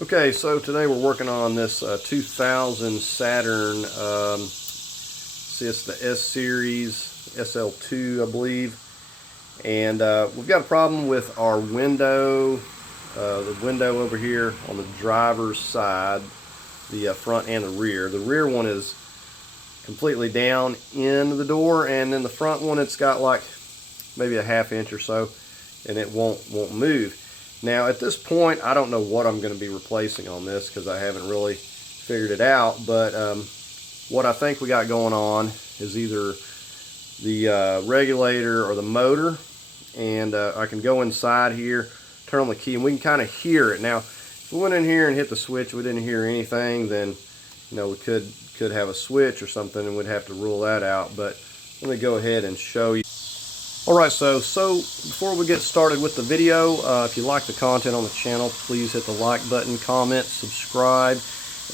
Okay, so today we're working on this 2000 Saturn, see it's the S Series SL2 I believe, and we've got a problem with our window, the window over here on the driver's side, the front and the rear. The rear one is completely down in the door, and then the front one it's got like maybe a ½ inch or so, and it won't move. Now at this point I don't know what I'm going to be replacing on this because I haven't really figured it out, but what I think we got going on is either the regulator or the motor, and I can go inside here, turn on the key, and we can kind of hear it. Now if we went in here and hit the switch, we didn't hear anything, then you know we could have a switch or something and we'd have to rule that out. But let me go ahead and show you. Alright, so before we get started with the video, if you like the content on the channel, please hit the like button, comment, subscribe.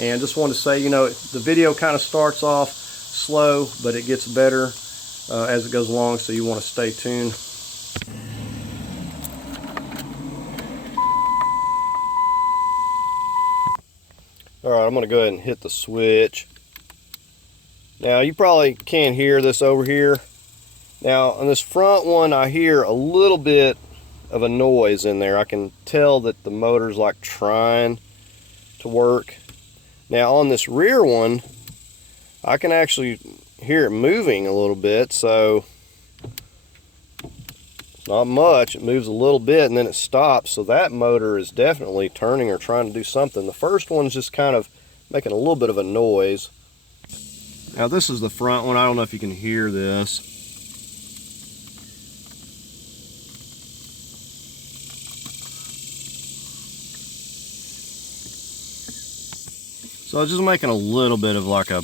And just want to say, you know, the video kind of starts off slow, but it gets better as it goes along, so you want to stay tuned. Alright, I'm going to go ahead and hit the switch. Now, you probably can't hear this over here. Now on this front one I hear a little bit of a noise in there. I can tell that the motor's like trying to work. Now on this rear one I can actually hear it moving a little bit, so it's not much. It moves a little bit and then it stops, so that motor is definitely turning or trying to do something. The first one's just kind of making a little bit of a noise. Now this is the front one. I don't know if you can hear this. So it's just making a little bit of like a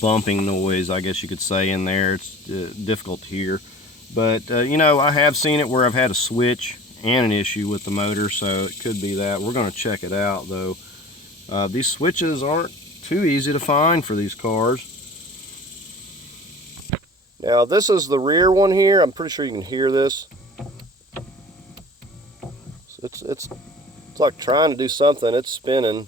bumping noise, I guess you could say, in there. It's difficult to hear. But, you know, I have seen it where I've had a switch and an issue with the motor, so it could be that. We're going to check it out, though. These switches aren't too easy to find for these cars. Now, this is the rear one here. I'm pretty sure you can hear this. So it's like trying to do something. It's spinning.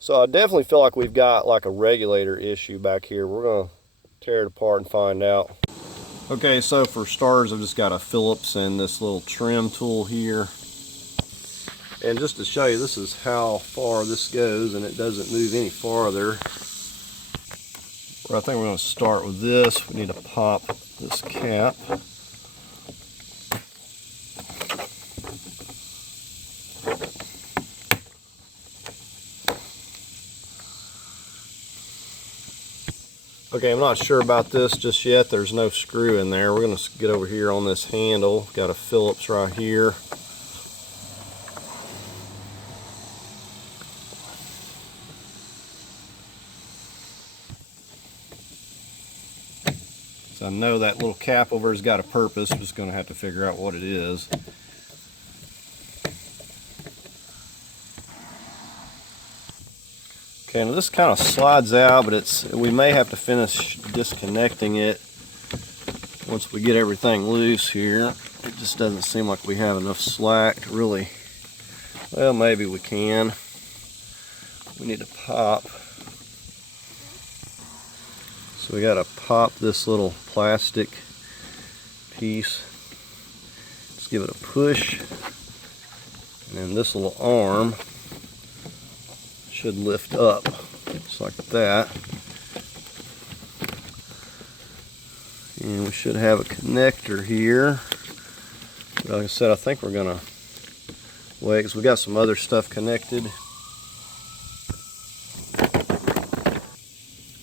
So I definitely feel like we've got like a regulator issue back here. We're going to tear it apart and find out. Okay, so for starters, I've just got a Phillips and this little trim tool here. And just to show you, this is how far this goes, and it doesn't move any farther. Well, I think we're going to start with this. We need to pop this cap. Okay, I'm not sure about this just yet. There's no screw in there. We're going to get over here on this handle. Got a Phillips right here. So I know that little cap over has got a purpose. I'm just going to have to figure out what it is. Okay, now this kind of slides out, but we may have to finish disconnecting it once we get everything loose here. It just doesn't seem like we have enough slack to really, well, maybe we can. We need to pop. So we got to pop this little plastic piece. Just give it a push, and then this little arm should lift up just like that, and we should have a connector here. But like I said, I think we're gonna wait because we got some other stuff connected.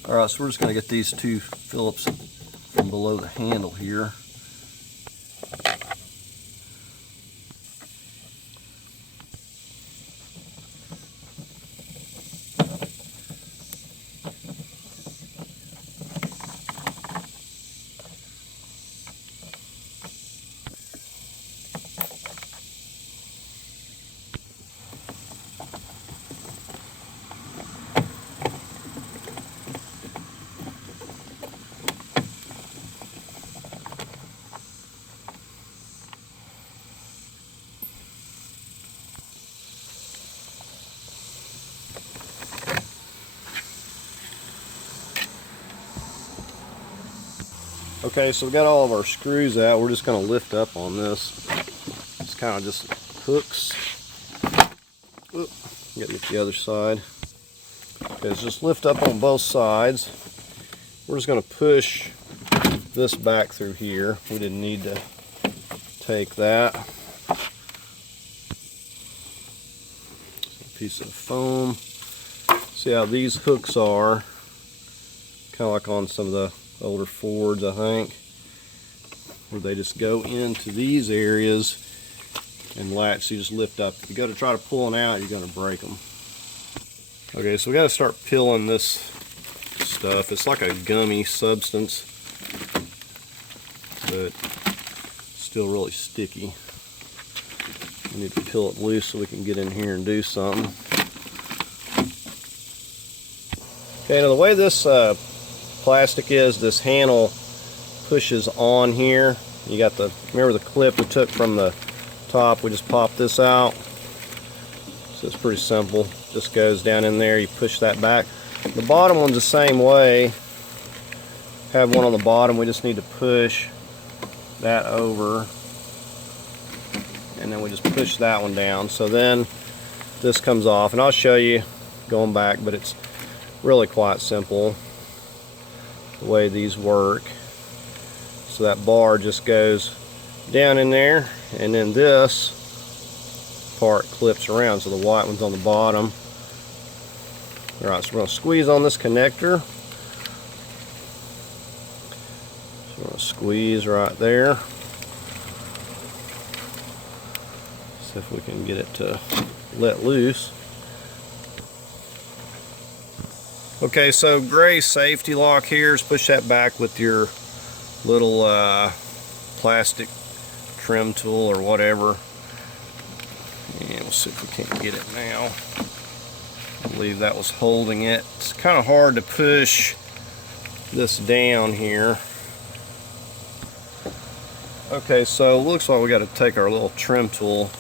Alright, so we're just gonna get these two Phillips from below the handle here. Okay, so we got all of our screws out. We're just going to lift up on this. It's kind of just hooks. Oop, get the other side. Okay, so just lift up on both sides. We're just going to push this back through here. We didn't need to take that. A piece of foam. See how these hooks are? Kind of like on some of the older Fords, I think, where they just go into these areas and latch, so you just lift up. If you go to try to pull them out, you're going to break them. Okay, so we got to start peeling this stuff. It's like a gummy substance, but still really sticky. We need to peel it loose so we can get in here and do something. Okay, now the way this plastic is, this handle pushes on here. You got the, remember the clip we took from the top, we just popped this out. So it's pretty simple. Just goes down in there, you push that back. The bottom one's the same way. Have one on the bottom, we just need to push that over. And then we just push that one down. So then this comes off, and I'll show you going back, but it's really quite simple the way these work. So that bar just goes down in there, and then this part clips around, so the white one's on the bottom. Alright, so we're going to squeeze on this connector. So we're going to squeeze right there. See if we can get it to let loose. Okay, so gray safety lock here is push that back with your little plastic trim tool or whatever. And we'll see if we can't get it now. I believe that was holding it. It's kind of hard to push this down here. Okay, so it looks like we got to take our little trim tool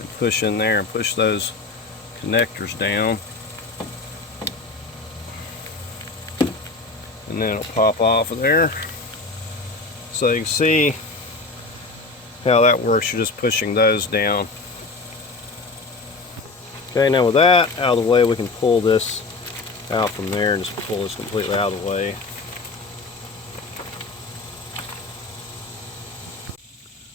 and push in there and push those connectors down. And then it'll pop off of there. So you can see how that works. You're just pushing those down. Okay, now with that out of the way, we can pull this out from there and just pull this completely out of the way.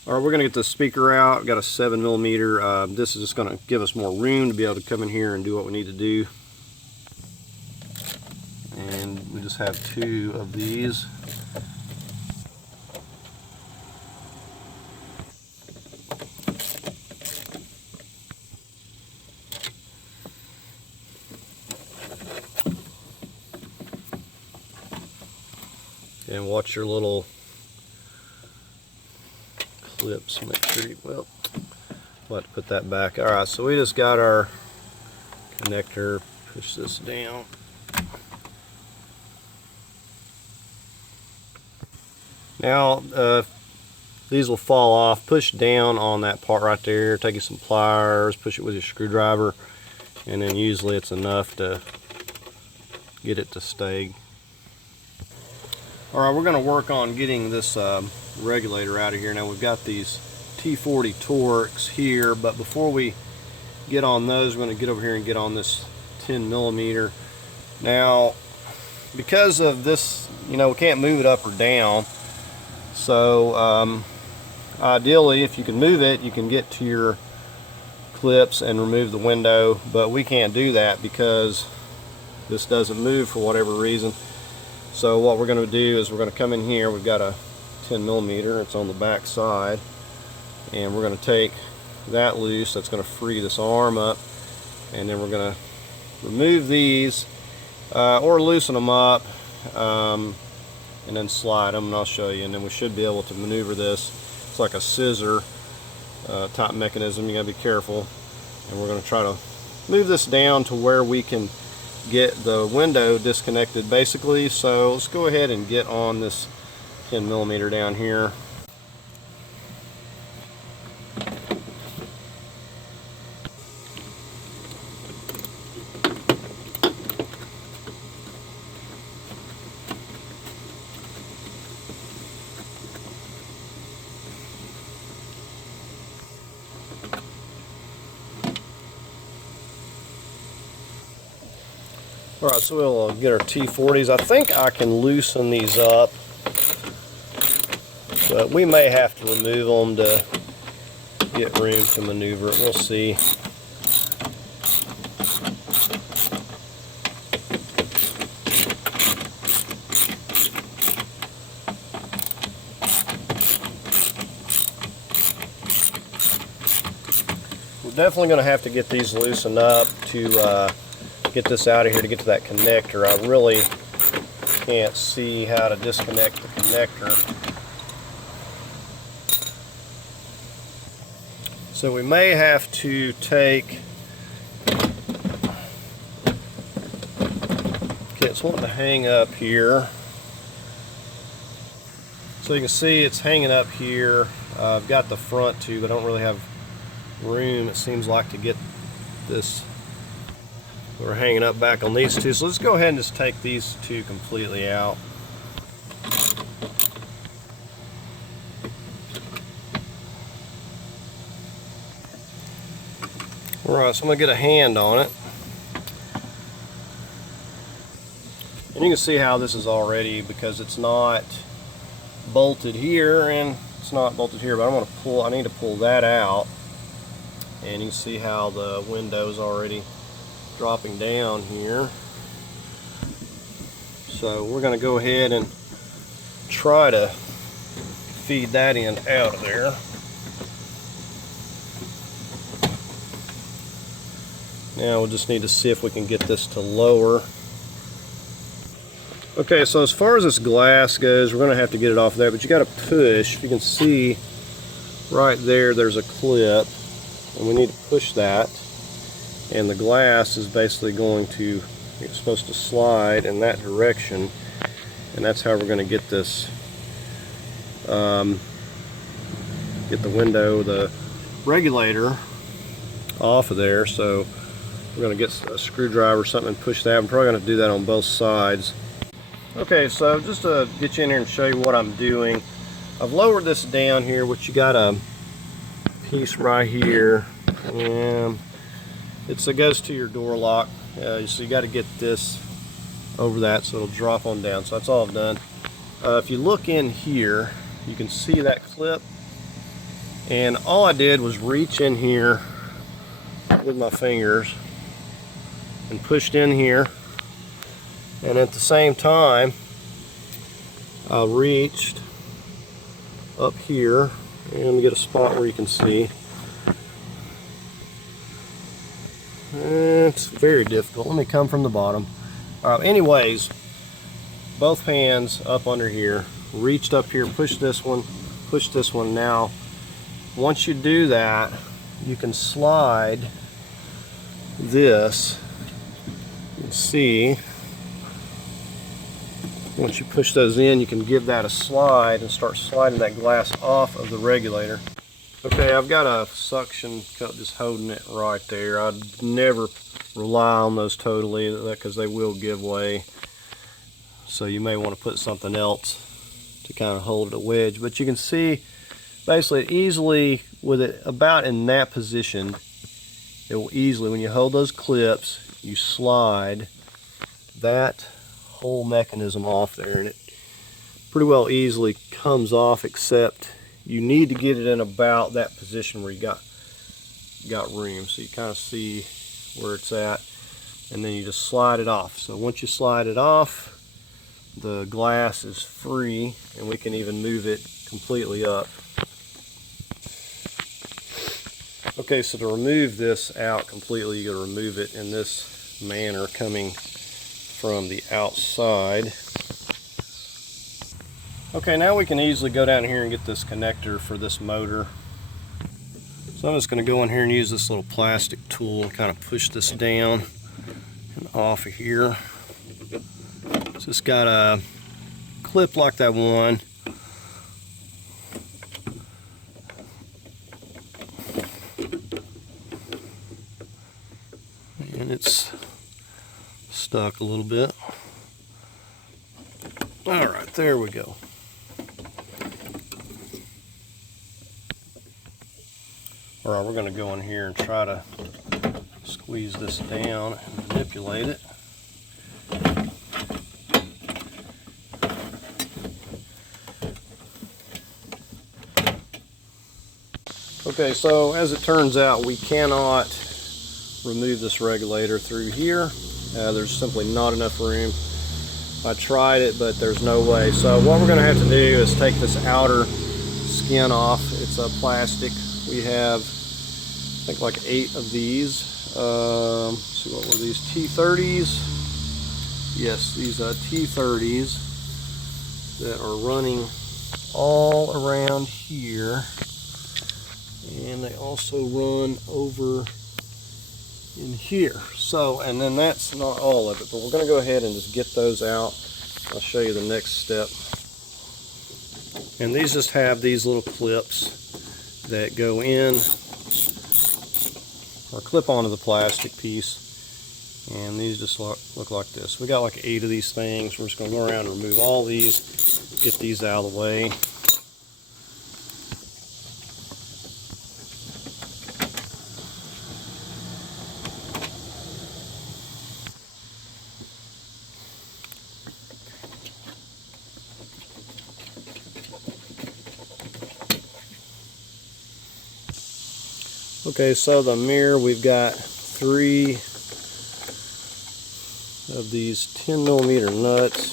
Alright, we're going to get the speaker out. I've got a 7mm. This is just going to give us more room to be able to come in here and do what we need to do. And we just have two of these. And watch your little clips, make sure you, well, we'll have to put that back. Alright, so we just got our connector, push this down. Now, these will fall off. Push down on that part right there, take you some pliers, push it with your screwdriver, and then usually it's enough to get it to stay. Alright, we're going to work on getting this regulator out of here. Now we've got these T40 Torx here, but before we get on those, we're going to get over here and get on this 10mm. Now, because of this, you know, we can't move it up or down. So ideally, if you can move it, you can get to your clips and remove the window, but we can't do that because this doesn't move for whatever reason. So what we're going to do is we're going to come in here. We've got a 10mm, it's on the back side, and we're going to take that loose. That's going to free this arm up, and then we're going to remove these or loosen them up, and then slide them, and I'll show you, and then we should be able to maneuver this. It's like a scissor type mechanism. You gotta be careful, and we're going to try to move this down to where we can get the window disconnected basically. So let's go ahead and get on this 10mm down here. Alright, so we'll get our T40s. I think I can loosen these up, but we may have to remove them to get room to maneuver it. We'll see. We're definitely going to have to get these loosened up to get this out of here to get to that connector. I really can't see how to disconnect the connector. So we may have to take, okay, it's wanting to hang up here. So you can see it's hanging up here. I've got the front too, but I don't really have room, it seems like, to get this. We're hanging up back on these two. So let's go ahead and just take these two completely out. Alright, so I'm going to get a hand on it. And you can see how this is already, because it's not bolted here and it's not bolted here, but I need to pull that out. And you can see how the window is already dropping down here. So we're going to go ahead and try to feed that end out of there. Now we'll just need to see if we can get this to lower. Okay, so as far as this glass goes, we're going to have to get it off there, but you got to push. You can see right there, there's a clip, and we need to push that. And the glass is basically going to, it's supposed to slide in that direction, and that's how we're going to get this, get the window, the regulator off of there. So we're going to get a screwdriver or something and push that. I'm probably going to do that on both sides. Okay, so just to get you in here and show you what I'm doing, I've lowered this down here, which you got a piece right here, and it goes to your door lock. So you got to get this over that so it'll drop on down. So that's all I've done. If you look in here, you can see that clip, and all I did was reach in here with my fingers and pushed in here, and at the same time I reached up here and get a spot where you can see. It's very difficult. Let me come from the bottom. Anyways, both hands up under here, reached up here, pushed this one, pushed this one. Now once you do that, you can slide this. You can see once you push those in, you can give that a slide and start sliding that glass off of the regulator. Okay, I've got a suction cup just holding it right there. I'd never rely on those totally, because they will give way. So you may want to put something else to kind of hold it a wedge. But you can see basically easily with it about in that position, it will easily, when you hold those clips, you slide that whole mechanism off there, and it pretty well easily comes off, except you need to get it in about that position where you got room, so you kind of see where it's at, and then you just slide it off. So once you slide it off, the glass is free, and we can even move it completely up. Okay, so to remove this out completely, you got to remove it in this manner, coming from the outside. Okay, now we can easily go down here and get this connector for this motor. So I'm just going to go in here and use this little plastic tool and kind of push this down and off of here. So it's got a clip like that one. And it's stuck a little bit. All right, there we go. All right, we're going to go in here and try to squeeze this down and manipulate it. Okay, so as it turns out, we cannot remove this regulator through here. There's simply not enough room. I tried it, but there's no way. So what we're going to have to do is take this outer skin off. It's a plastic. We have, I think, like 8 of these. Let's see, what were these? T30s. Yes, these T30s that are running all around here, and they also run over in here. So, and then that's not all of it, but we're going to go ahead and just get those out. I'll show you the next step. And these just have these little clips that go in or clip onto the plastic piece, and these just look like this. We got like 8 of these things. We're just going to go around and remove all these, get these out of the way. Okay, so the mirror, we've got 3 of these 10mm nuts.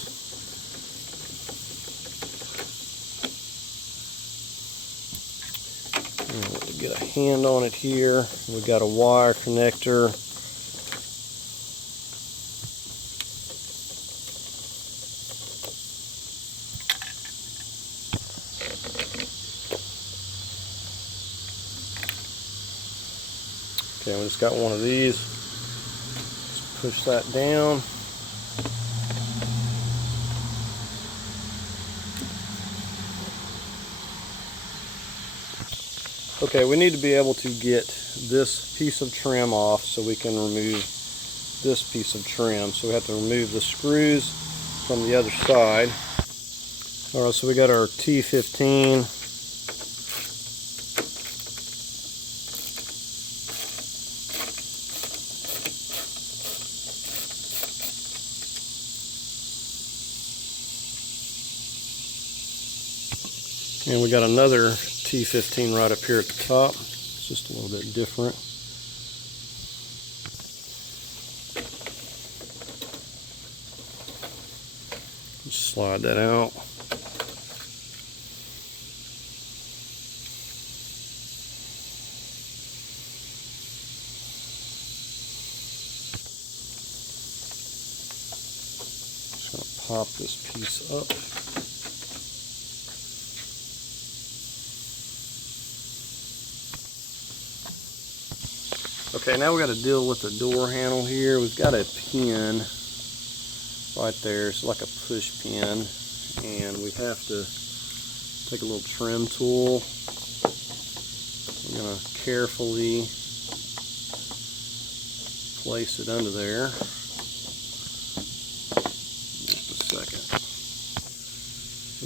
And we'll get a hand on it here. We've got a wire connector. Okay, we just got one of these. Let's push that down. Okay, we need to be able to get this piece of trim off so we can remove this piece of trim. So we have to remove the screws from the other side. Alright, so we got our T15. And we got another T15 right up here at the top. It's just a little bit different. Just slide that out. Just going to pop this piece up. Okay, now we got to deal with the door handle here. We've got a pin right there. It's like a push pin, and we have to take a little trim tool. We're going to carefully place it under there. Just a second.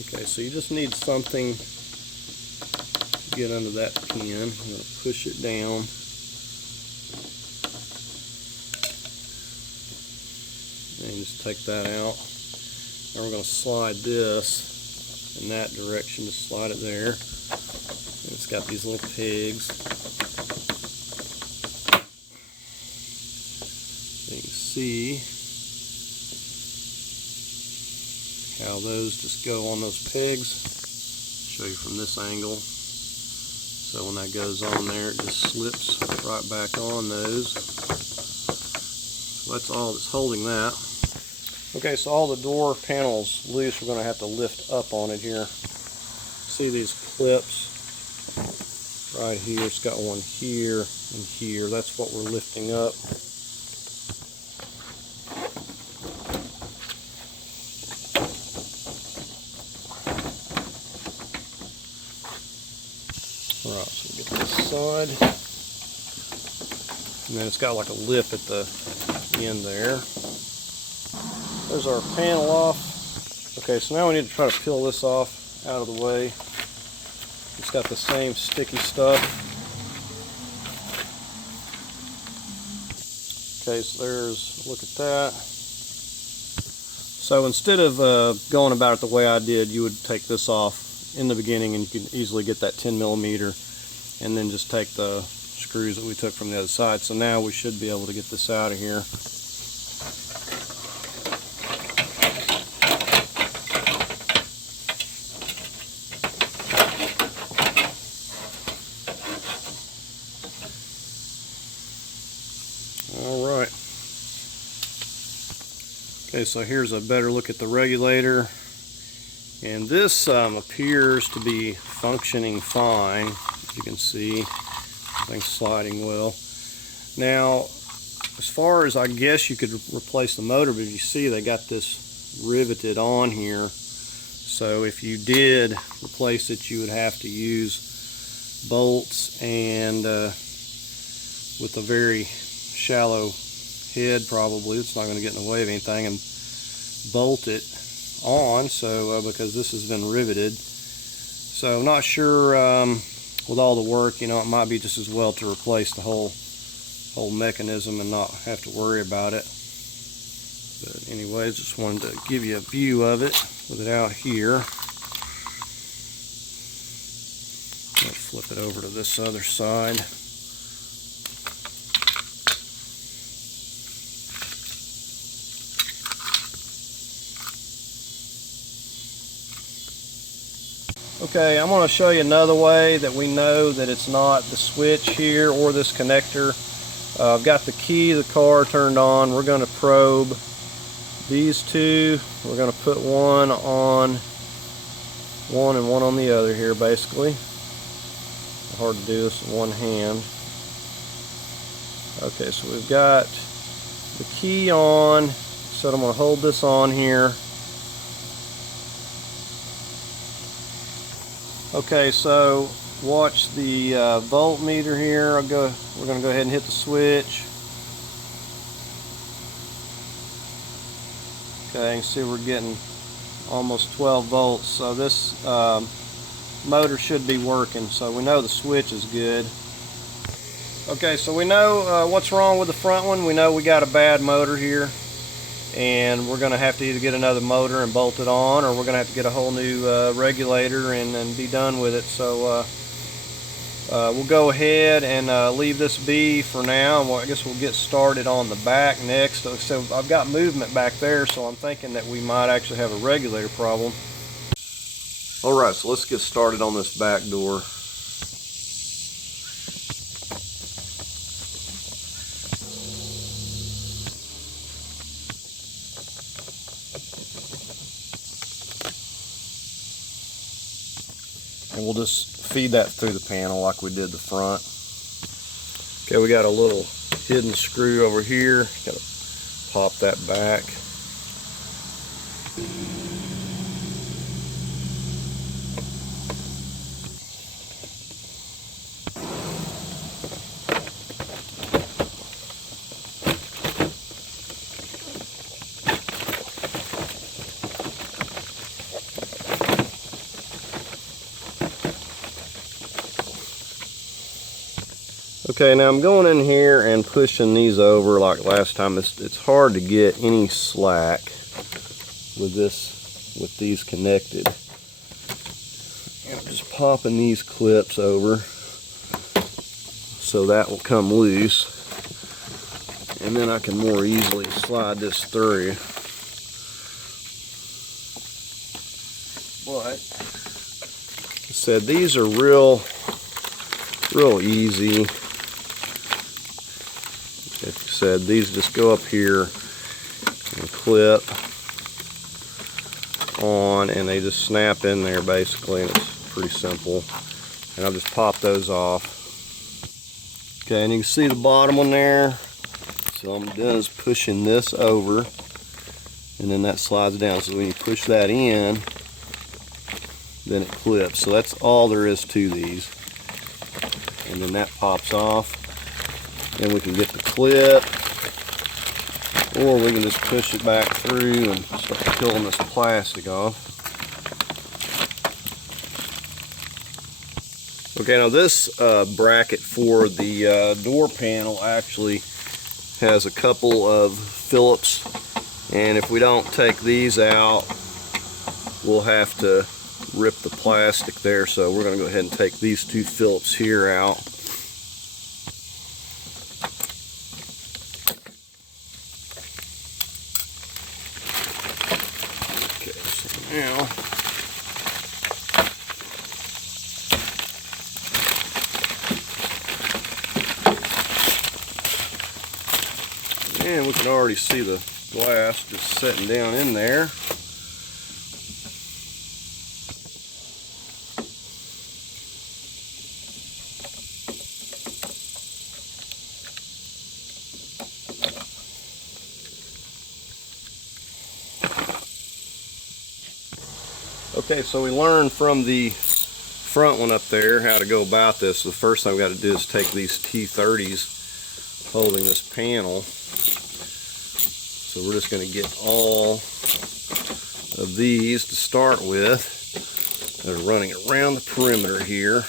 Okay, so you just need something to get under that pin. I'm going to push it down. And just take that out. Now we're going to slide this in that direction, just slide it there. And it's got these little pegs. So you can see how those just go on those pegs. Show you from this angle. So when that goes on there, it just slips right back on those. So that's all that's holding that. Okay, so all the door panels loose. We're going to have to lift up on it here. See these clips right here? It's got one here and here. That's what we're lifting up. Alright, so we get this side. And then it's got like a lip at the end there. There's our panel off. Okay, so now we need to try to peel this off out of the way. It's got the same sticky stuff. Okay, so there's, look at that. So instead of going about it the way I did, you would take this off in the beginning and you can easily get that 10mm and then just take the screws that we took from the other side. So now we should be able to get this out of here. Alright. Okay, so here's a better look at the regulator. And this appears to be functioning fine. As you can see, everything's sliding well. Now, as far as I guess you could replace the motor, but you see they got this riveted on here. So if you did replace it, you would have to use bolts, and with a very shallow head probably, it's not going to get in the way of anything, and bolt it on, so because this has been riveted. So I'm not sure with all the work, you know, it might be just as well to replace the whole mechanism and not have to worry about it. But anyways, just wanted to give you a view of it with it out here. I'll flip it over to this other side. Okay, I'm going to show you another way that we know that it's not the switch here or this connector. I've got the key of the car turned on. We're going to probe these two. We're going to put one on one and one on the other here, basically. It's hard to do this in one hand. Okay, so we've got the key on. So I'm going to hold this on here. Okay, so watch the voltmeter here. We're going to go ahead and hit the switch. Okay, you can see we're getting almost 12 volts. So this motor should be working. So we know the switch is good. Okay, so we know what's wrong with the front one. We know we got a bad motor here, and we're going to have to either get another motor and bolt it on, or we're going to have to get a whole new regulator and be done with it. So we'll go ahead and leave this be for now, and I guess we'll get started on the back next. So I've got movement back there, so I'm thinking that we might actually have a regulator problem. Alright, so let's get started on this back door. And we'll just feed that through the panel like we did the front. Okay, we got a little hidden screw over here. Got to pop that back. Okay, now I'm going in here and pushing these over like last time. It's hard to get any slack with these connected. And I'm just popping these clips over so that will come loose, and then I can more easily slide this through. But like I said, these are real easy. Like I said, these just go up here and clip on, and they just snap in there basically, and it's pretty simple. And I'll just pop those off. Okay, and you can see the bottom one there. So all I'm doing is pushing this over, and then that slides down. So when you push that in, then it clips. So that's all there is to these. And then that pops off. Then we can get the clip, or we can just push it back through and start peeling this plastic off. Okay, now this bracket for the door panel actually has a couple of Phillips, and if we don't take these out, we'll have to rip the plastic there, so we're going to go ahead and take these two Phillips here out. Okay, so now and we can already see the glass just setting down in there. Okay, so we learned from the front one up there how to go about this. The first thing we got to do is take these T30s holding this panel. So we're just going to get all of these to start with. They're running around the perimeter here.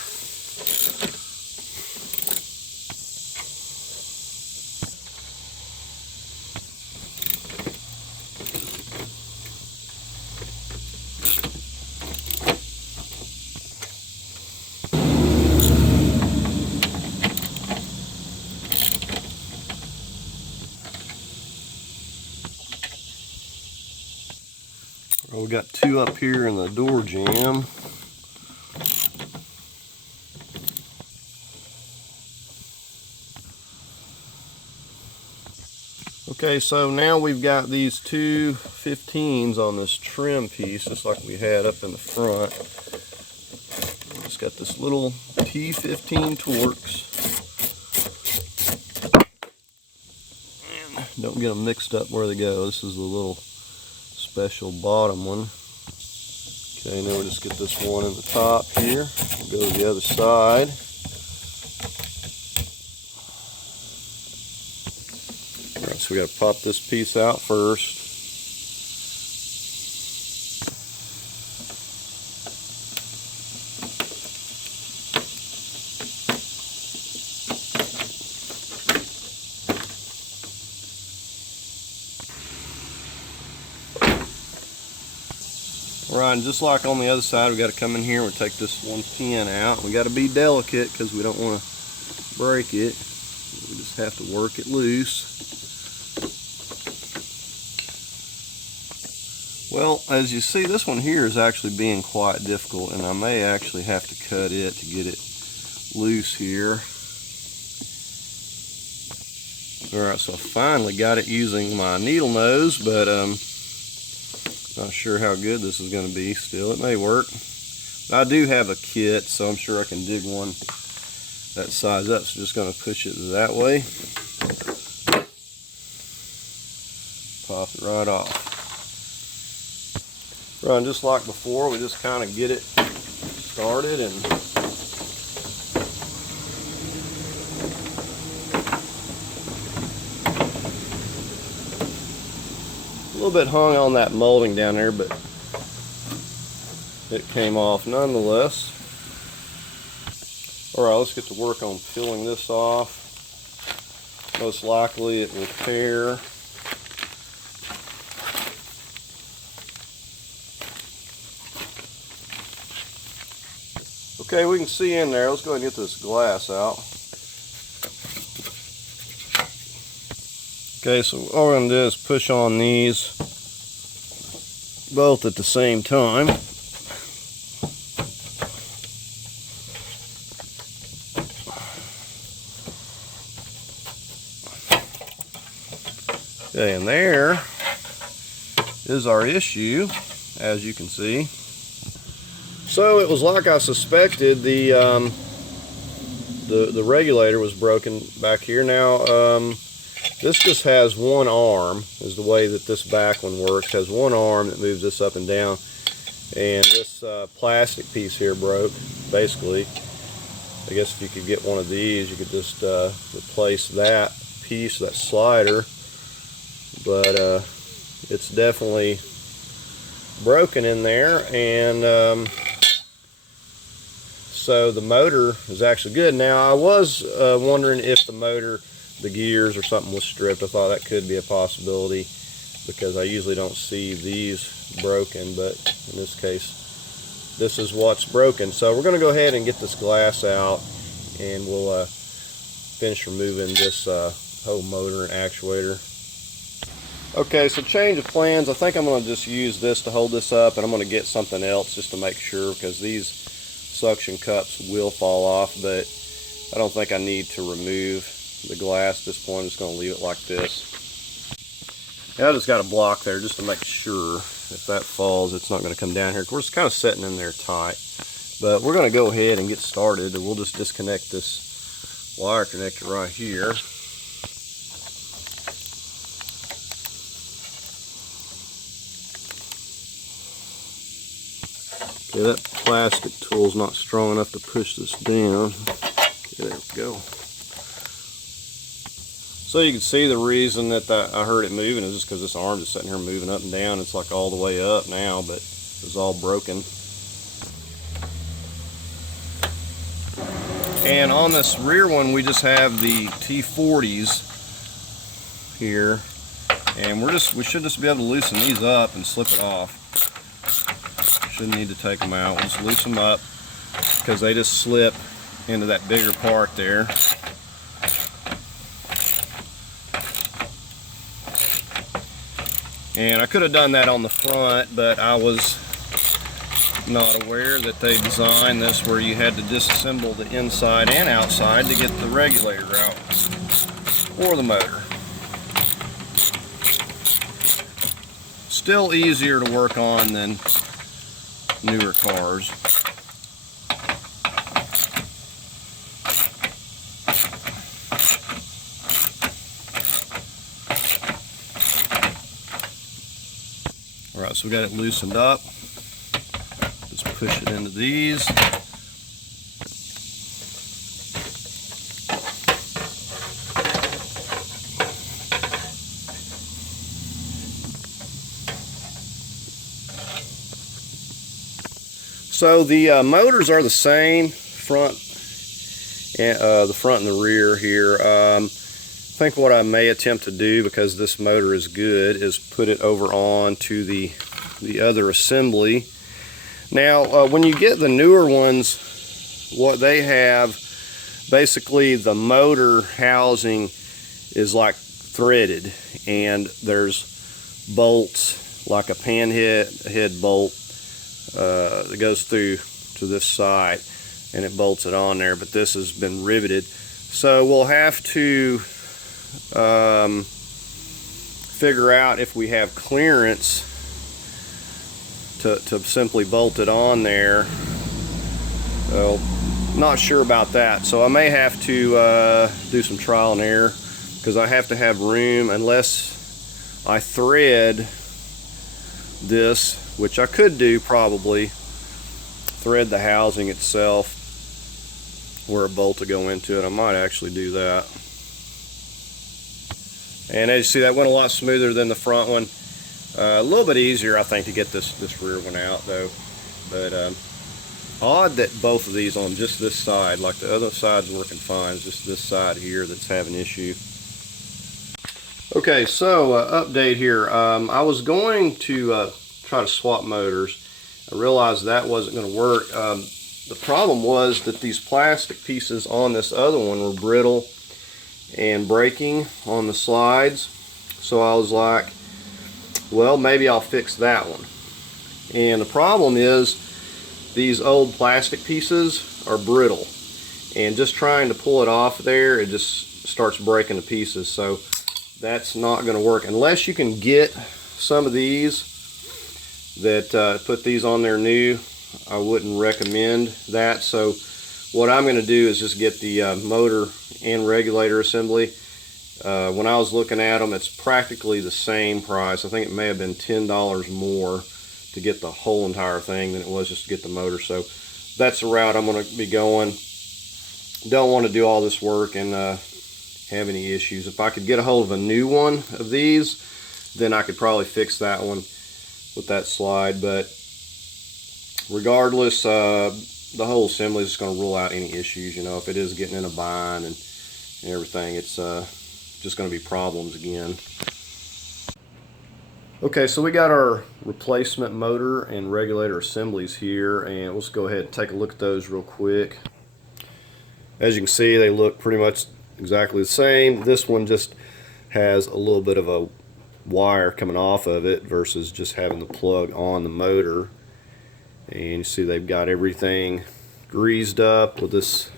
We got two up here in the door jamb. Okay, so now we've got these two 15s on this trim piece, just like we had up in the front. It's got this little T15 Torx. And don't get them mixed up where they go. This is the little special bottom one. Okay, now we'll just get this one in the top here. We'll go to the other side. Alright, so we got to pop this piece out first. Right, and just like on the other side, we got to come in here and take this one pin out. We got to be delicate because we don't want to break it. We just have to work it loose. Well, as you see, this one here is actually being quite difficult, and I may actually have to cut it to get it loose here. Alright, so I finally got it using my needle nose, but not sure how good this is going to be still. It may work. I do have a kit, so I'm sure I can dig one that size up. So just going to push it that way. Pop it right off. Right, and just like before, we just kind of get it started and a little bit hung on that molding down there, but it came off nonetheless. Alright, let's get to work on peeling this off. Most likely it will tear. Okay, we can see in there. Let's go ahead and get this glass out. Okay, so all we're going to do is push on these both at the same time. Okay, and there is our issue, as you can see. So it was like I suspected. The regulator was broken back here. Now this just has one arm, is the way that this back one works. Has one arm that moves this up and down, and this plastic piece here broke. Basically, I guess if you could get one of these, you could just replace that piece, that slider. But it's definitely broken in there, and so the motor is actually good. Now I was wondering if the motor, the gears or something was stripped. I thought that could be a possibility because I usually don't see these broken, but in this case this is what's broken. So we're going to go ahead and get this glass out, and we'll finish removing this whole motor and actuator. Okay, so change of plans. I think I'm going to just use this to hold this up, and I'm going to get something else just to make sure, because these suction cups will fall off, but I don't think I need to remove the glass at this point. I'm just going to leave it like this. I just got a block there just to make sure if that falls, it's not going to come down here. Of course, it's kind of setting in there tight. But we're going to go ahead and get started, and we'll just disconnect this wire connector right here. Okay, that plastic tool's not strong enough to push this down. Okay, there we go. So you can see the reason that I heard it moving is just because this arm is sitting here moving up and down. It's like all the way up now, but it was all broken. And on this rear one, we just have the T40s here, and we should just be able to loosen these up and slip it off. Shouldn't need to take them out. We'll just loosen them up because they just slip into that bigger part there. And I could have done that on the front, but I was not aware that they designed this where you had to disassemble the inside and outside to get the regulator out, or the motor. Still easier to work on than newer cars. Alright, so we got it loosened up. Just push it into these. So the motors are the same, the front and the rear here. I think what I may attempt to do, because this motor is good, is put it over on to the other assembly. Now, when you get the newer ones, what they have, basically the motor housing is like threaded, and there's bolts, like a pan head bolt that goes through to this side, and it bolts it on there, but this has been riveted. So we'll have to figure out if we have clearance to simply bolt it on there. Well, not sure about that, so I may have to do some trial and error, because I have to have room, unless I thread this, which I could do probably, thread the housing itself where a bolt to go into it. I might actually do that. And as you see, that went a lot smoother than the front one. A little bit easier, I think, to get this rear one out though. But odd that both of these on just this side, like the other side's working fine, it's just this side here that's having issue. Okay, so update here. I was going to try to swap motors. I realized that wasn't going to work. The problem was that these plastic pieces on this other one were brittle and breaking on the slides. So I was like, well, maybe I'll fix that one. And the problem is these old plastic pieces are brittle, and just trying to pull it off there, it just starts breaking to pieces. So that's not going to work unless you can get some of these that put these on there new. I wouldn't recommend that. So what I'm going to do is just get the motor and regulator assembly. When I was looking at them, it's practically the same price. I think it may have been $10 more to get the whole entire thing than it was just to get the motor. So that's the route I'm going to be going. Don't want to do all this work and have any issues. If I could get a hold of a new one of these, then I could probably fix that one with that slide. But regardless, the whole assembly is just going to rule out any issues. You know, if it is getting in a bind and everything, it's just going to be problems again. Okay, so we got our replacement motor and regulator assemblies here, and let's go ahead and take a look at those real quick. As you can see, they look pretty much exactly the same. This one just has a little bit of a wire coming off of it versus just having the plug on the motor. And you see they've got everything greased up with this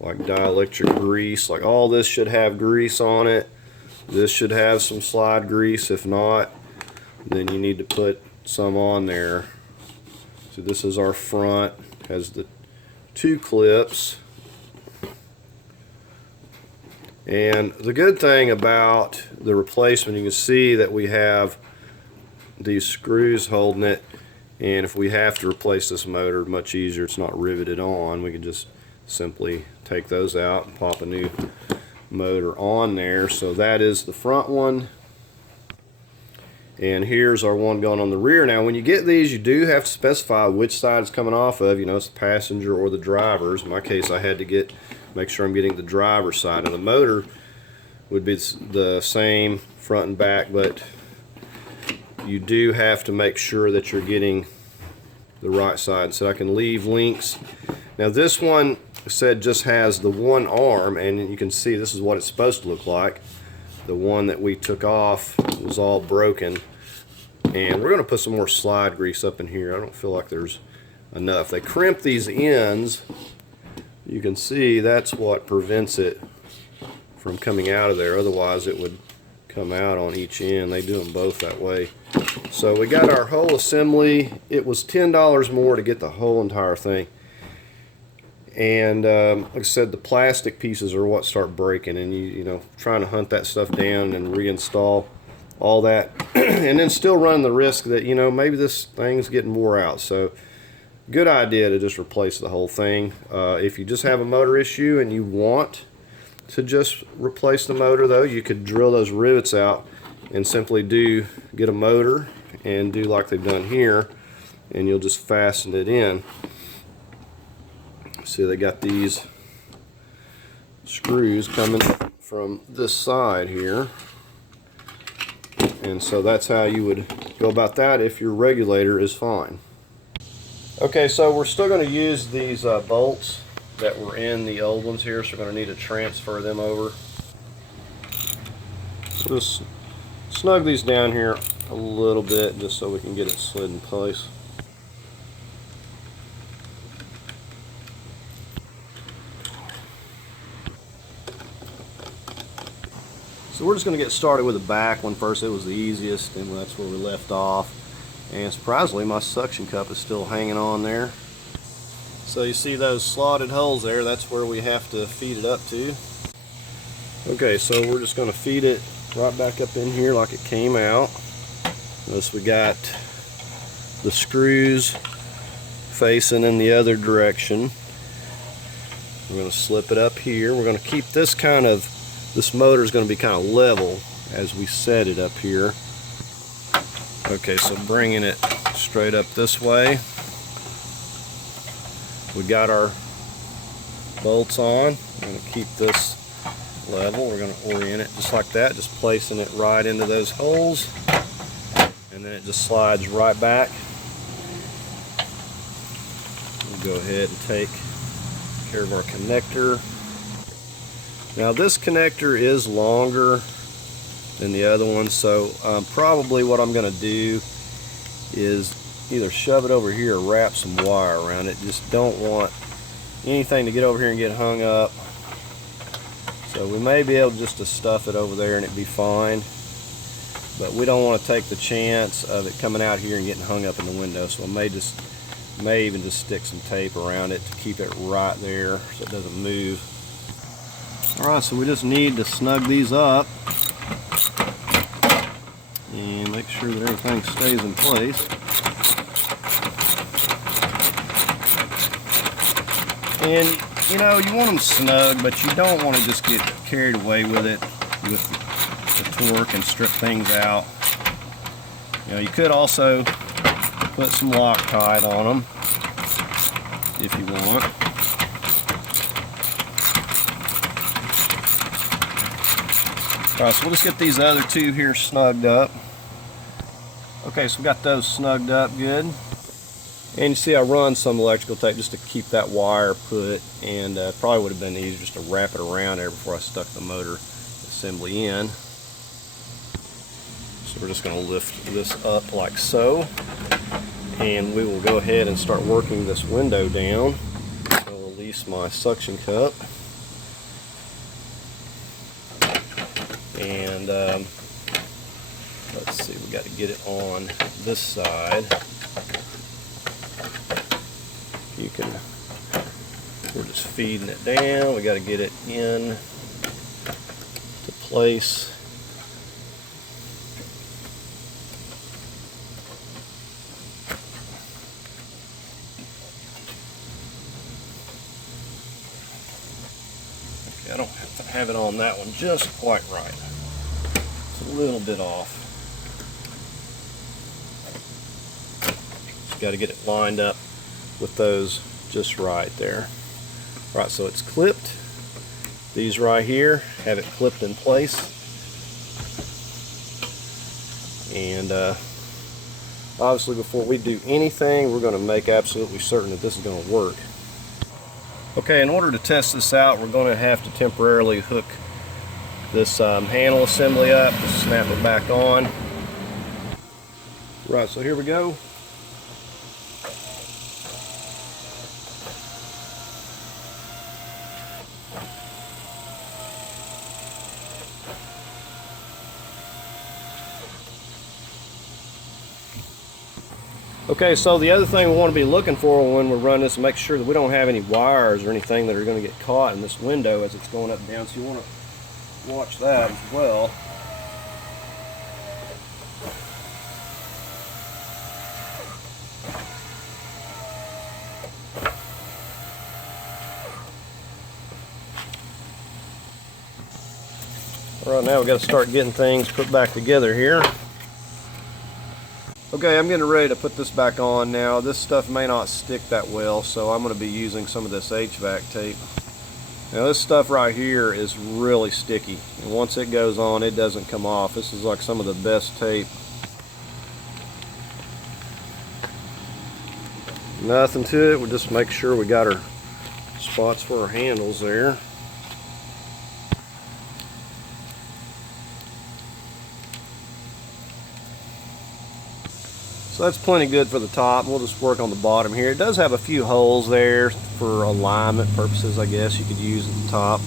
like dielectric grease. Like all this should have grease on it. This should have some slide grease. If not, then you need to put some on there. So this is our front, has the 2 clips. And the good thing about the replacement, you can see that we have these screws holding it, and if we have to replace this motor, much easier, it's not riveted on. We can just simply take those out and pop a new motor on there. So that is the front one, and here's our one going on the rear. Now when you get these, you do have to specify which side it's coming off of. You know, it's the passenger or the driver's. In my case, I had to make sure I'm getting the driver's side. Now the motor would be the same front and back, but you do have to make sure that you're getting the right side. So I can leave links. Now this one said just has the one arm, and you can see this is what it's supposed to look like. The one that we took off was all broken, and we're going to put some more slide grease up in here. I don't feel like there's enough. They crimp these ends. You can see that's what prevents it from coming out of there. Otherwise it would come out on each end. They do them both that way. So we got our whole assembly. It was $10 more to get the whole entire thing. And like I said, the plastic pieces are what start breaking, and you know, trying to hunt that stuff down and reinstall all that, and then still running the risk that, you know, maybe this thing's getting wore out. So good idea to just replace the whole thing. If you just have a motor issue and you want to just replace the motor, though, you could drill those rivets out and simply get a motor and do like they've done here, and you'll just fasten it in. See, they got these screws coming from this side here, and so that's how you would go about that if your regulator is fine. Okay, so we're still going to use these bolts that were in the old ones here, so we're going to need to transfer them over. We'll just snug these down here a little bit just so we can get it slid in place. So we're just going to get started with the back one first. It was the easiest, and that's where we left off. And surprisingly, my suction cup is still hanging on there. So you see those slotted holes there, that's where we have to feed it up to. Okay, so we're just going to feed it right back up in here like it came out. Notice we got the screws facing in the other direction. We're going to slip it up here. We're going to keep this this motor is going to be kind of level as we set it up here. Okay, so bringing it straight up this way. We got our bolts on. We're going to keep this level. We're going to orient it just like that, just placing it right into those holes, and then it just slides right back. We'll go ahead and take care of our connector. Now this connector is longer than the other one, so probably what I'm going to do is either shove it over here or wrap some wire around it. Just don't want anything to get over here and get hung up. So we may be able just to stuff it over there and it'd be fine, but we don't want to take the chance of it coming out here and getting hung up in the window. So I may even just stick some tape around it to keep it right there so it doesn't move. Alright, so we just need to snug these up and make sure that everything stays in place. And you know, you want them snug, but you don't want to just get carried away with it with the torque and strip things out. You know, you could also put some Loctite on them if you want. Alright, so we'll just get these other two here snugged up. Okay, so we got those snugged up good. And you see I run some electrical tape just to keep that wire put, and probably would have been easier just to wrap it around there before I stuck the motor assembly in. So we're just going to lift this up like so, and we will go ahead and start working this window down. I'll release my suction cup. And let's see, we got to get it on this side. You can, we're just feeding it down. We got to get it in to place. Okay, I don't have to have it on that one just quite right. It's a little bit off. Just got to get it lined up with those just right there. Alright, so it's clipped. These right here have it clipped in place. And obviously before we do anything, we're going to make absolutely certain that this is going to work. Okay, in order to test this out, we're going to have to temporarily hook this handle assembly up, just snap it back on. Right, so here we go. Okay, so the other thing we want to be looking for when we're running this, make sure that we don't have any wires or anything that are going to get caught in this window as it's going up and down, so you want to watch that as well. Alright, now we've got to start getting things put back together here. Okay, I'm getting ready to put this back on now. This stuff may not stick that well, so I'm going to be using some of this HVAC tape. Now this stuff right here is really sticky, and once it goes on, it doesn't come off. This is like some of the best tape. Nothing to it, we'll just make sure we got our spots for our handles there. So that's plenty good for the top. We'll just work on the bottom here. It does have a few holes there for alignment purposes, I guess you could use at the top.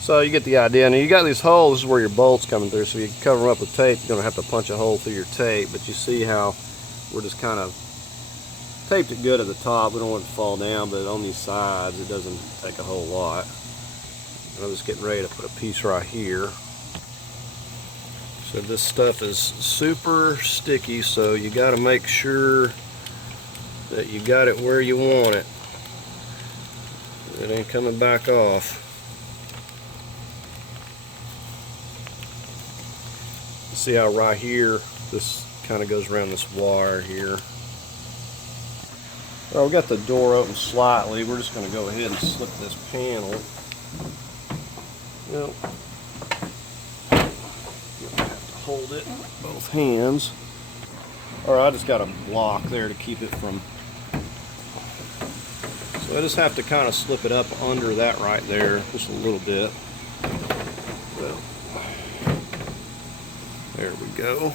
So you get the idea. Now you got these holes, this is where your bolt's coming through, so you cover them up with tape. You're going to have to punch a hole through your tape, but you see how we're just kind of taped it good at the top. We don't want it to fall down, but on these sides it doesn't take a whole lot. I'm just getting ready to put a piece right here. So this stuff is super sticky, so you got to make sure that you got it where you want it. It ain't coming back off. See how right here this kind of goes around this wire here. Well, we got the door open slightly. We're just going to go ahead and slip this panel. Yep. Hold it with both hands. Alright, I just got a block there to keep it from, so I just have to kind of slip it up under that right there just a little bit. Well, there we go.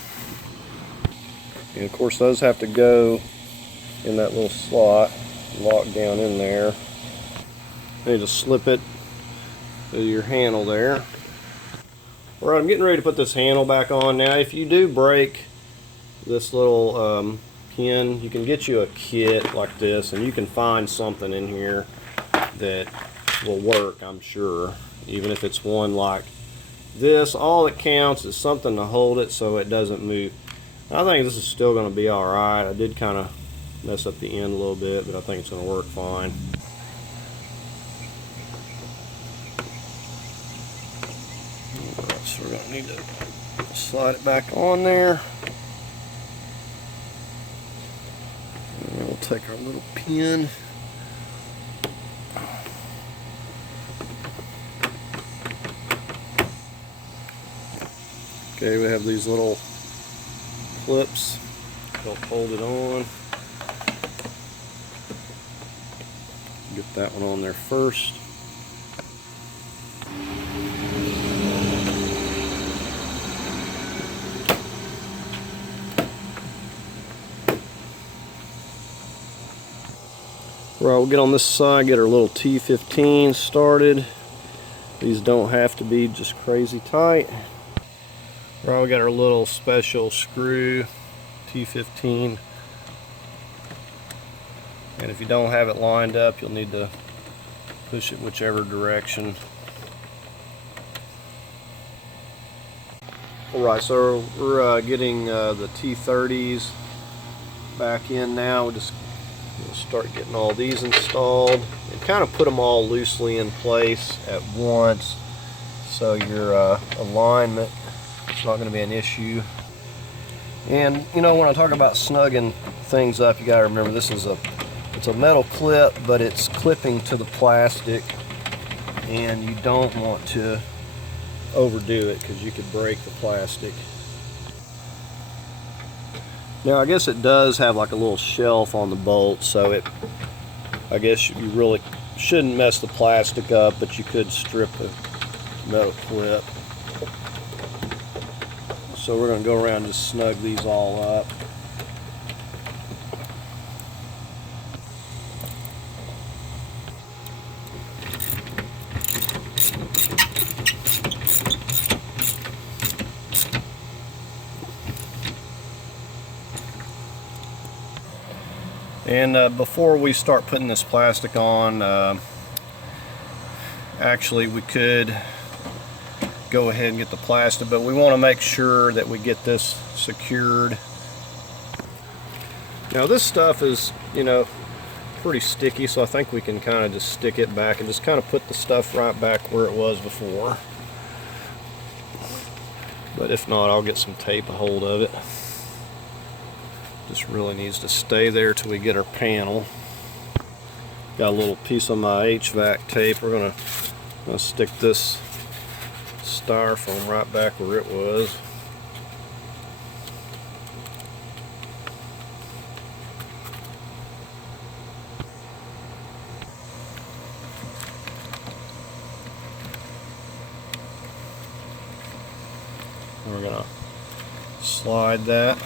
And of course those have to go in that little slot, locked down in there. You just slip it to your handle there. Alright, I'm getting ready to put this handle back on. Now if you do break this little pin, you can get you a kit like this, and you can find something in here that will work, I'm sure. Even if it's one like this, all that counts is something to hold it so it doesn't move. I think this is still going to be alright. I did kind of mess up the end a little bit, but I think it's going to work fine. So we're going to need to slide it back on there. And we'll take our little pin. Okay, we have these little clips. Don't hold it on. Get that one on there first. Right, we'll get on this side, get our little T15 started. These don't have to be just crazy tight. Right, we got our little special screw, T15. And if you don't have it lined up, you'll need to push it whichever direction. Alright, so we're getting the T30s back in now. We'll just start getting all these installed and kind of put them all loosely in place at once, so your alignment is not going to be an issue. And you know, when I talk about snugging things up, you got to remember this is it's a metal clip, but it's clipping to the plastic, and you don't want to overdo it because you could break the plastic. Now I guess it does have like a little shelf on the bolt, so I guess you really shouldn't mess the plastic up, but you could strip the metal clip. So we're going to go around and just snug these all up. And before we start putting this plastic on, actually we could go ahead and get the plastic, but we want to make sure that we get this secured. Now this stuff is, you know, pretty sticky, so I think we can kind of just stick it back and just kind of put the stuff right back where it was before. But if not, I'll get some tape a hold of it. Just really needs to stay there till we get our panel. Got a little piece of my HVAC tape. We're gonna stick this styrofoam right back where it was. We're gonna slide that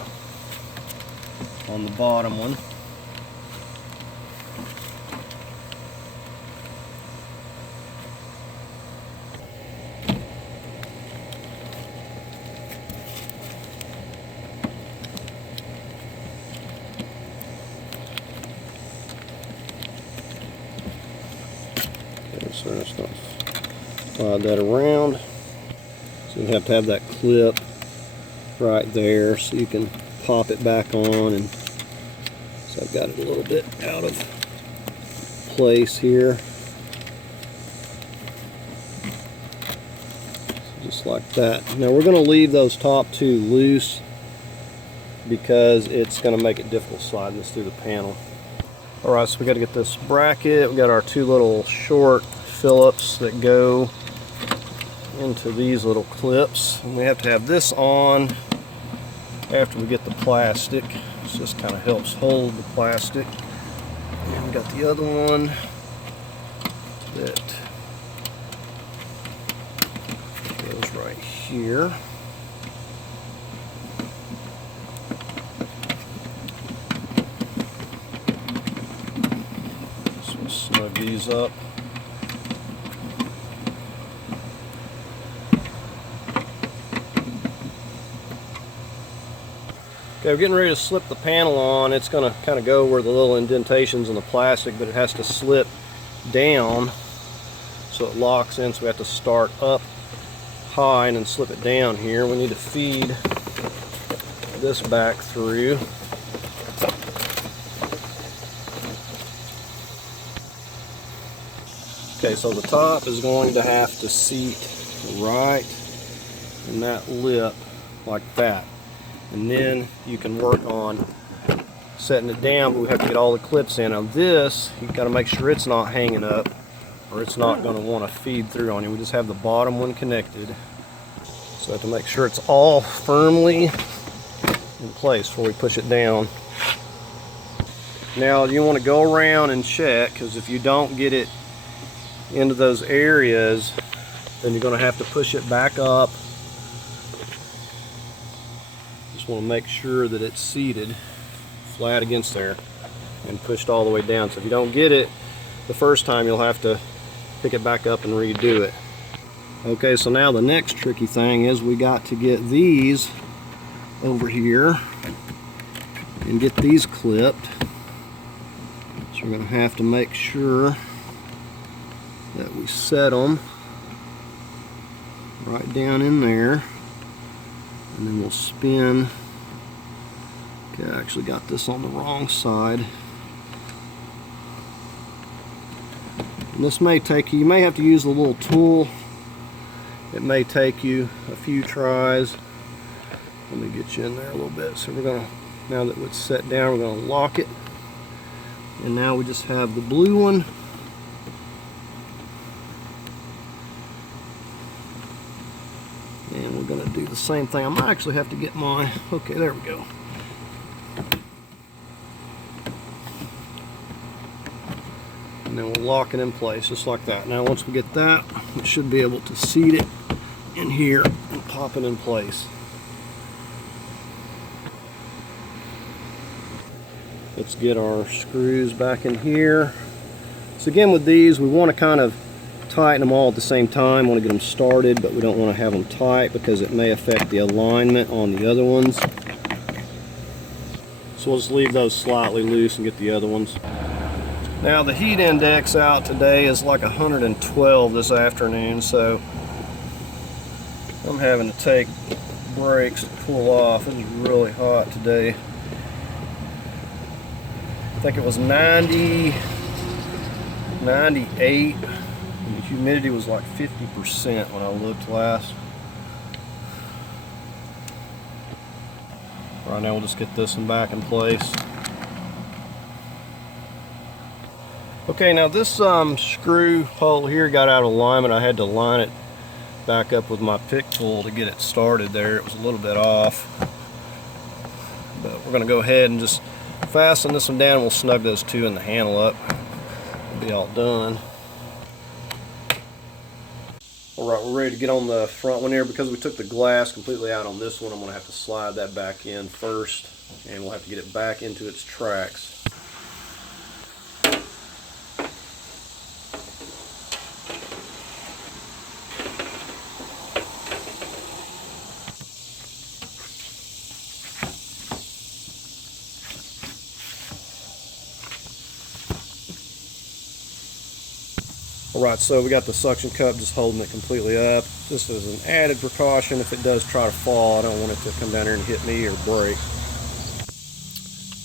on the bottom one. Okay, so let's not slide that around. So you have to have that clip right there so you can pop it back on. And so I've got it a little bit out of place here. So just like that. Now we're going to leave those top two loose because it's going to make it difficult to slide this through the panel. Alright, so we got to get this bracket. We got our two little short Phillips that go into these little clips, and we have to have this on after we get the plastic. This just kind of helps hold the plastic. And we got the other one that goes right here. So we'll snug these up. Okay, we're getting ready to slip the panel on. It's going to kind of go where the little indentations in the plastic, but it has to slip down so it locks in. So we have to start up high and then slip it down here. We need to feed this back through. Okay, so the top is going to have to seat right in that lip like that. And then you can work on setting it down, but we have to get all the clips in. Now this, you've got to make sure it's not hanging up or it's not going to want to feed through on you. We just have the bottom one connected. So I have to make sure it's all firmly in place before we push it down. Now you want to go around and check, because if you don't get it into those areas, then you're going to have to push it back up. Just want to make sure that it's seated flat against there and pushed all the way down. So if you don't get it the first time, you'll have to pick it back up and redo it. Okay, so now the next tricky thing is we got to get these over here and get these clipped. So we're going to have to make sure that we set them right down in there, and then we'll spin. Okay, I actually got this on the wrong side. And this may take you may have to use a little tool. It may take you a few tries. Let me get you in there a little bit. So we're going to, now that it's set down, we're going to lock it. And now we just have the blue one. And we're going to do the same thing. I might actually have to get my, okay, there we go. And then we'll lock it in place just like that. Now once we get that, we should be able to seat it in here and pop it in place. Let's get our screws back in here. So again, with these, we want to kind of tighten them all at the same time. We want to get them started, but we don't want to have them tight because it may affect the alignment on the other ones. So we'll just leave those slightly loose and get the other ones. Now the heat index out today is like 112 this afternoon, so I'm having to take breaks to cool off. It is really hot today. I think it was 90, 98, and the humidity was like 50% when I looked last. Right now we'll just get this one back in place. Okay, now this screw hole here got out of alignment. I had to line it back up with my pick tool to get it started there. It was a little bit off. But we're going to go ahead and just fasten this one down, and we'll snug those two in the handle up. We'll be all done. Alright, we're ready to get on the front one here. Because we took the glass completely out on this one, I'm going to have to slide that back in first, and we'll have to get it back into its tracks. Alright, so we got the suction cup just holding it completely up. Just as an added precaution, if it does try to fall, I don't want it to come down here and hit me or break.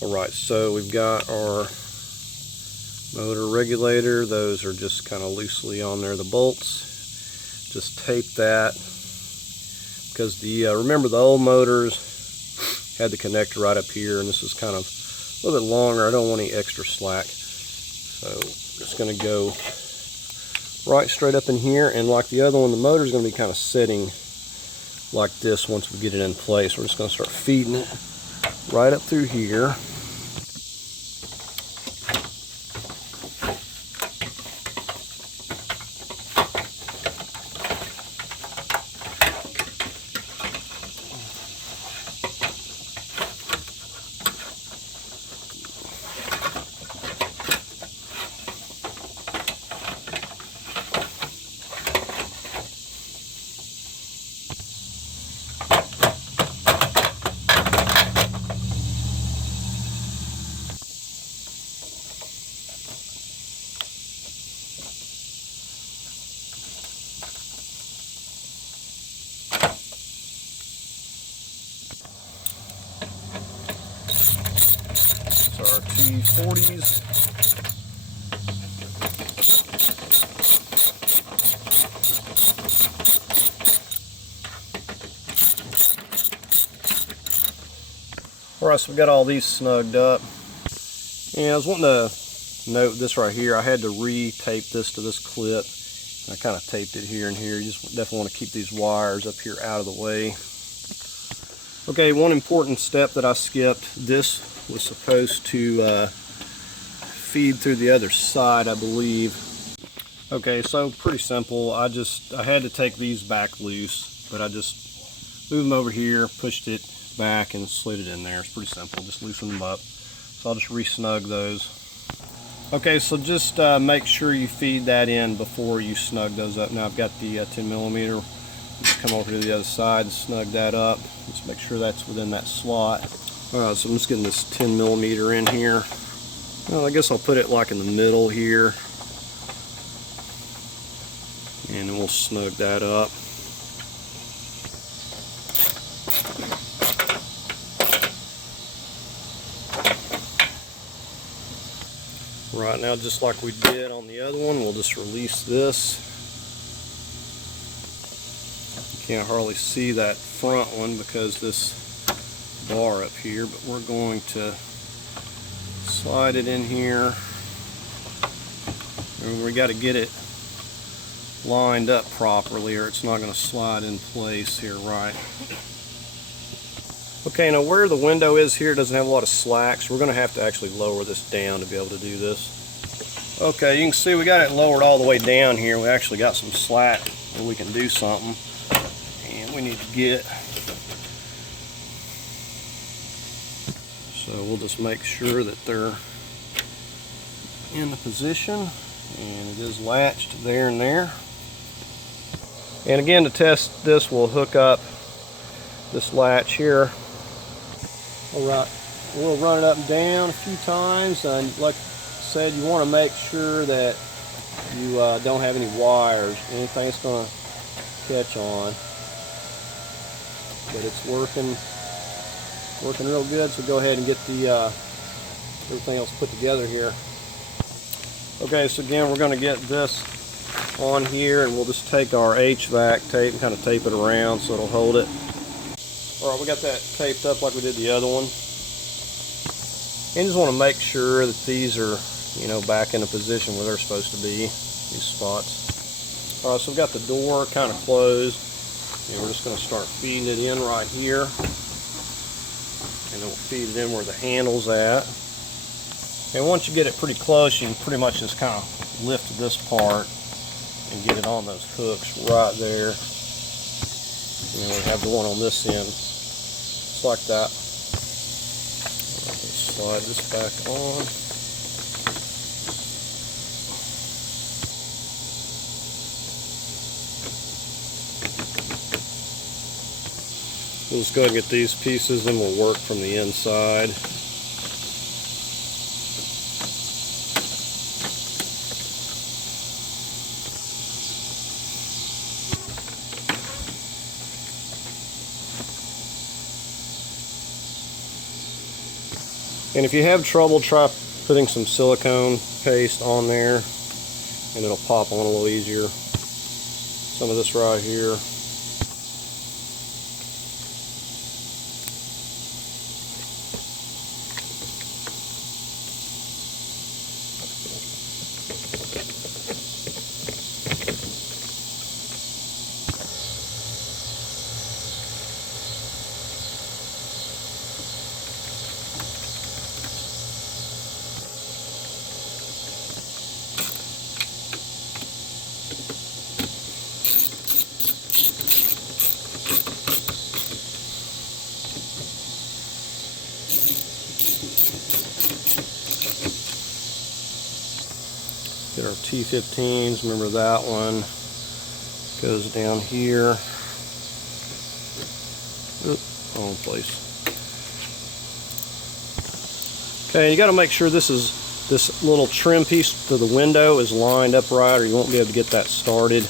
Alright, so we've got our motor regulator. Those are just kind of loosely on there, the bolts. Just tape that, because the remember the old motors had the connector right up here, and this is kind of a little bit longer. I don't want any extra slack, so I'm just going to go right straight up in here. And like the other one, the motor is going to be kind of sitting like this once we get it in place. We're just going to start feeding it right up through here. Our T40s. Alright, so we got all these snugged up. And I was wanting to note this right here. I had to re-tape this to this clip I kind of taped it here and here. You just definitely want to keep these wires up here out of the way. Okay, one important step that I skipped. This was supposed to feed through the other side, I believe. Okay, so pretty simple. I had to take these back loose, but I just moved them over here, pushed it back, and slid it in there. It's pretty simple. Just loosen them up. So I'll just re-snug those. Okay, so just make sure you feed that in before you snug those up. Now I've got the 10 millimeter. Just come over to the other side and snug that up. Just make sure that's within that slot. Alright, so I'm just getting this 10 millimeter in here. Well, I guess I'll put it like in the middle here. And then we'll snug that up. Right now, just like we did on the other one, we'll just release this. You can't hardly see that front one because this bar up here, but we're going to slide it in here. And we got to get it lined up properly or it's not going to slide in place here right. Okay, now where the window is here doesn't have a lot of slack, so we're going to have to actually lower this down to be able to do this. Okay, you can see we got it lowered all the way down here. We actually got some slack where we can do something. And we need to get, so we'll just make sure that they're in the position, and it is latched there and there. And again, to test this, we'll hook up this latch here. Alright, we'll run it up and down a few times, and like I said, you want to make sure that you don't have any wires, anything that's going to catch on. But it's working real good, so go ahead and get the everything else put together here. Okay, so again, we're going to get this on here, and we'll just take our HVAC tape and kind of tape it around so it'll hold it. Alright, we got that taped up like we did the other one. And just want to make sure that these are, you know, back in a position where they're supposed to be, these spots. Alright, so we've got the door kind of closed, and we're just going to start feeding it in right here. And then we'll feed it in where the handle's at. And once you get it pretty close, you can pretty much just kind of lift this part and get it on those hooks right there. And then we have the one on this end, just like that. Slide this back on. We'll just go ahead and get these pieces, and we'll work from the inside. And if you have trouble, try putting some silicone paste on there, and it'll pop on a little easier. Some of this right here. Get our T15s, remember that one goes down here. Oops, wrong place. Okay, you got to make sure this little trim piece to the window is lined up right, or you won't be able to get that started.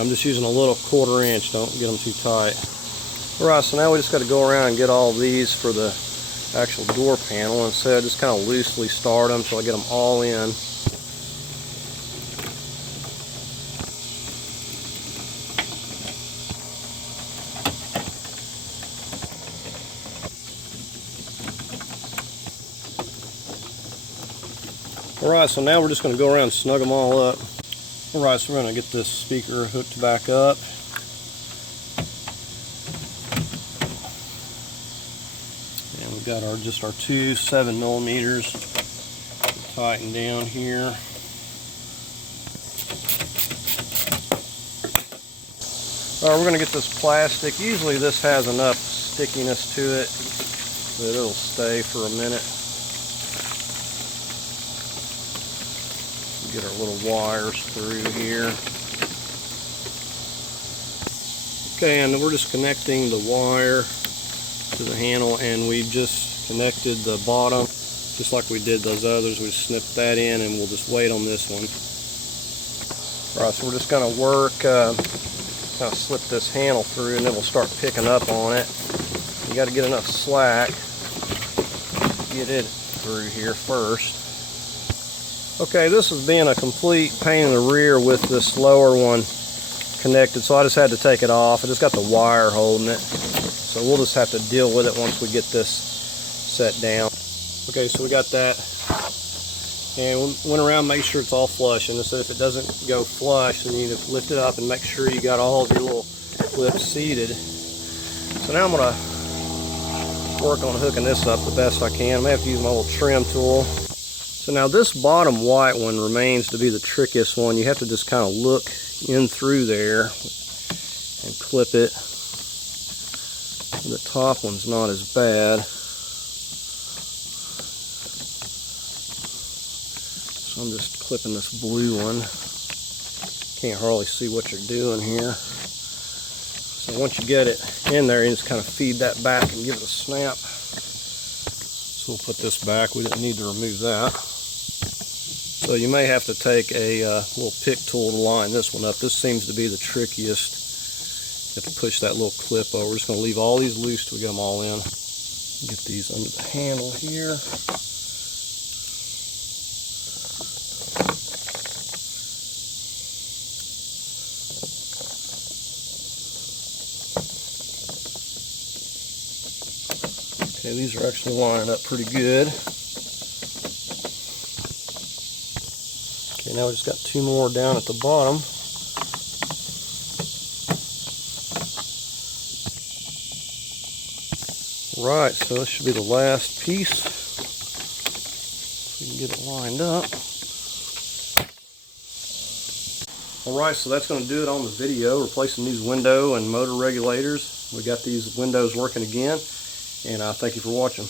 I'm just using a little 1/4 inch, don't get them too tight. Alright, so now we just got to go around and get all these for the actual door panel, and so I just kind of loosely start them until I get them all in. Alright, so now we're just going to go around and snug them all up. Alright, so we're going to get this speaker hooked back up. And we've got just our two 7mm to tighten down here. Alright, we're going to get this plastic. Usually this has enough stickiness to it that it'll stay for a minute. Get our little wires through here. Okay, and we're just connecting the wire to the handle, and we just connected the bottom just like we did those others. We just snipped that in, and we'll just wait on this one. Alright, so we're just going to work, kind of slip this handle through, and then we'll start picking up on it. You got to get enough slack to get it through here first. Okay, this is being a complete pain in the rear with this lower one connected, so I just had to take it off. I just got the wire holding it, so we'll just have to deal with it once we get this set down. Okay, so we got that, and we went around, make sure it's all flush, and so if it doesn't go flush, then you need to lift it up and make sure you got all of your little clips seated. So now I'm going to work on hooking this up the best I can. I may have to use my little trim tool. So now this bottom white one remains to be the trickiest one. You have to just kind of look in through there and clip it. The top one's not as bad. So I'm just clipping this blue one. Can't hardly see what you're doing here. So once you get it in there, you just kind of feed that back and give it a snap. So we'll put this back. We didn't need to remove that. So you may have to take a little pick tool to line this one up. This seems to be the trickiest. You have to push that little clip over. We're just going to leave all these loose till we get them all in. Get these under the handle here. Okay, these are actually lining up pretty good. Okay, now we just got two more down at the bottom. Right, so this should be the last piece. So we can get it lined up. Alright, so that's going to do it on the video, replacing these window and motor regulators. We got these windows working again, and thank you for watching.